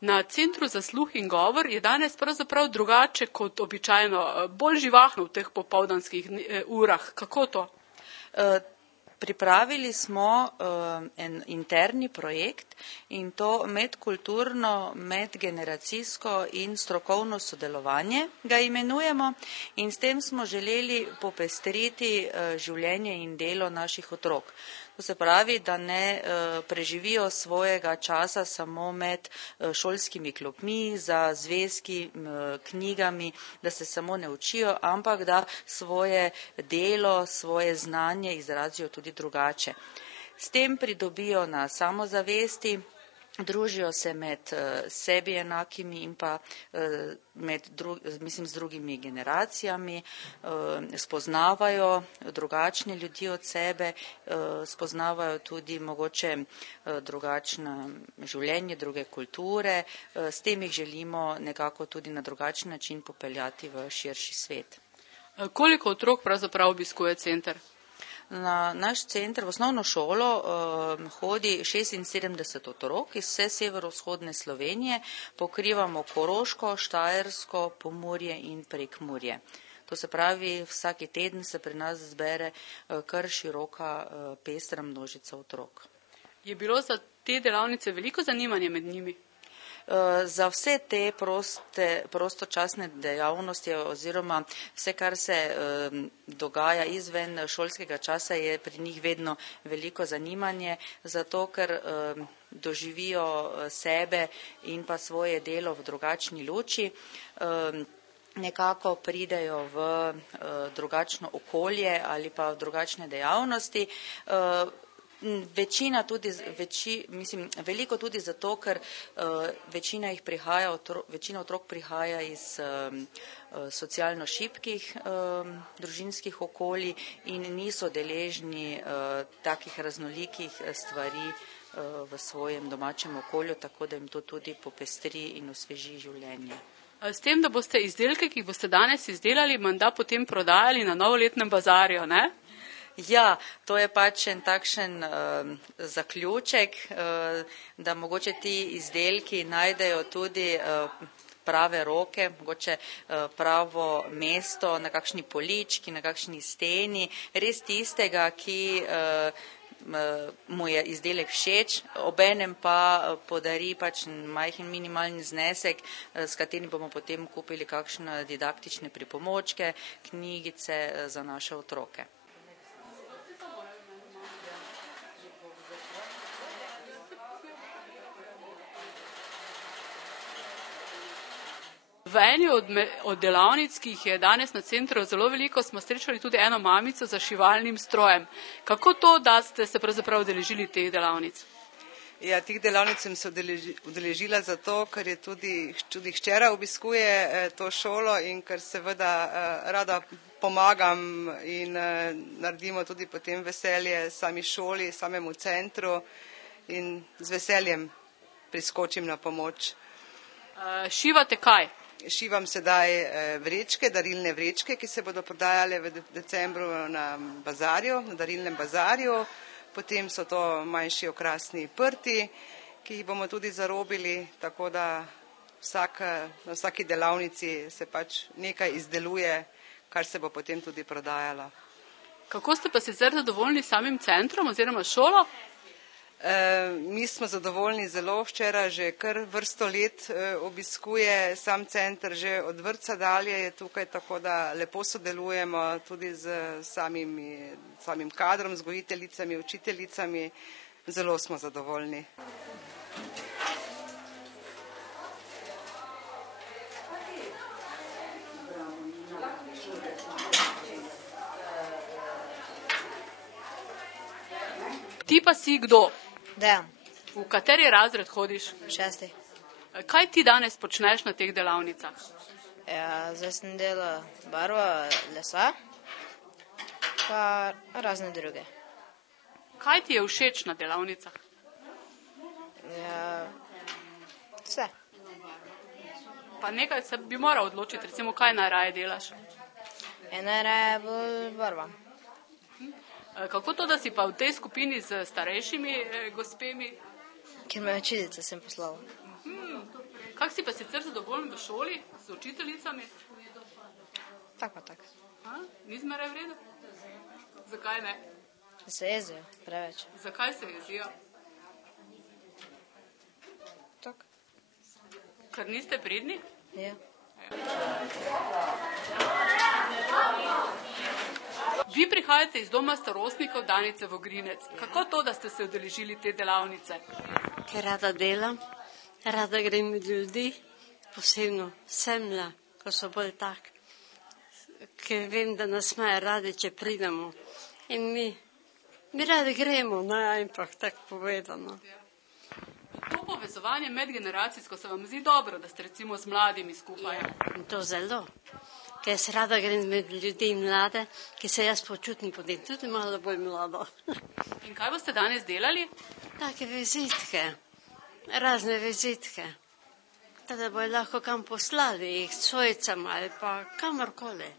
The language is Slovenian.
Na Centru za sluh in govor je danes pravzaprav drugače kot običajno, bolj živahno v teh popoldanskih urah. Kako to? Pripravili smo en interni projekt in to medkulturno, medgeneracijsko in strokovno sodelovanje ga imenujemo in s tem smo želeli popestriti življenje in delo naših otrok. To se pravi, da ne preživijo svojega časa samo med šolskimi klopmi, za zvezki, knjigami, da se samo ne učijo, ampak da svoje delo, svoje znanje izrazijo tudi drugače. S tem pridobijo na samozavesti, družijo se med sebi enakimi in pa z drugimi generacijami, spoznavajo drugačne ljudi od sebe, spoznavajo tudi mogoče drugačno življenje, druge kulture. S tem jih želimo nekako tudi na drugačen način popeljati v širši svet. Koliko otrok pravzaprav obiskuje center? Na naš center, v osnovno šolo, hodi 76 otrok iz vse severovzhodne Slovenije, pokrivamo Koroško, Štajersko, Pomurje in Prekmurje. To se pravi, vsaki teden se pri nas zbere kar široka pestra množica otrok. Je bilo za te delavnice veliko zanimanje med njimi? Za vse te prostočasne dejavnosti oziroma vse, kar se dogaja izven šolskega časa, je pri njih vedno veliko zanimanje, zato ker doživijo sebe in pa svoje delo v drugačni luči, nekako pridejo v drugačno okolje ali pa v drugačne dejavnosti. Veliko tudi zato, ker večina otrok prihaja iz socialno šibkih družinskih okolij in niso deležni takih raznolikih stvari v svojem domačem okolju, tako da jim to tudi popestri in osveži življenje. S tem, da boste izdelke, ki jih boste danes izdelali, menda potem prodajali na novoletnem bazarju, ne? Ja, to je pač en takšen zaključek, da mogoče ti izdelki najdejo tudi prave roke, mogoče pravo mesto na kakšni polički, na kakšni steni, res tistega, ki mu je izdelek všeč, obenem pa podari pač majhen minimalni znesek, s katerim bomo potem kupili kakšne didaktične pripomočke, knjigice za naše otroke. V eni od delavnic, ki jih je danes na centru zelo veliko, smo srečali tudi eno mamico za šivalnim strojem. Kako to, da ste se pravzaprav udeležili teh delavnic? Ja, teh delavnic sem se udeležila zato, ker je tudi hčera obiskuje to šolo in ker seveda rada pomagam in naredimo tudi potem veselje sami šoli, samemu centru in z veseljem priskočim na pomoč. Šivate kaj? Šivam sedaj vrečke, darilne vrečke, ki se bodo prodajale v decembru na bazarju, na darilnem bazarju. Potem so to manjši okrasni prti, ki jih bomo tudi zarobili, tako da na vsaki delavnici se pač nekaj izdeluje, kar se bo potem tudi prodajalo. Kako ste pa sicer zadovoljni s samim centrom oziroma šolo? Mi smo zadovoljni zelo, včeraj že kar vrsto let obiskuje sam center, že od vrtca dalje je tukaj, tako da lepo sodelujemo tudi z samim kadrom, vzgojiteljicami, učiteljicami, zelo smo zadovoljni. Ti pa si kdo? Dejan. V kateri razred hodiš? 6. Kaj ti danes počneš na teh delavnicah? Ja, zdaj sem delal barvo lesa, pa razne druge. Kaj ti je všeč na delavnicah? Ja, vse. Pa nekaj se bi moral odločiti, recimo, kaj najraje delaš? Najraje bolj barva. Kako to, da si pa v tej skupini z starejšimi gospemi? Ker me učiteljica sem poslala. Kako si pa sicer zadovoljen v šoli z učiteljicami? Tak pa tak. Ni zmeraj v redu? Zakaj ne? Se jezijo preveč. Zakaj se jezijo? Tak. Ker niste pridni? Ja. Vi prihajate iz doma starostnikov Danice Vogrinec. Kako to, da ste se udeležili te delavnice? Ker rada delam, rada grem med ljudi, posebno semla, ko so bolj tak, ker vem, da nas imajo radi, če pridemo. In mi radi gremo, ampak tako povedano. To povezovanje medgeneracijsko se vam zdi dobro, da ste recimo z mladimi skupaj? In to zelo, ker jaz rada grem med ljudi mlade, ki se jaz počutim potem tudi malo bolj mlado. In kaj boste danes delali? Take vizitke, razne vizitke, da bojo lahko kam poslali jih svojcem ali pa kamorkoli.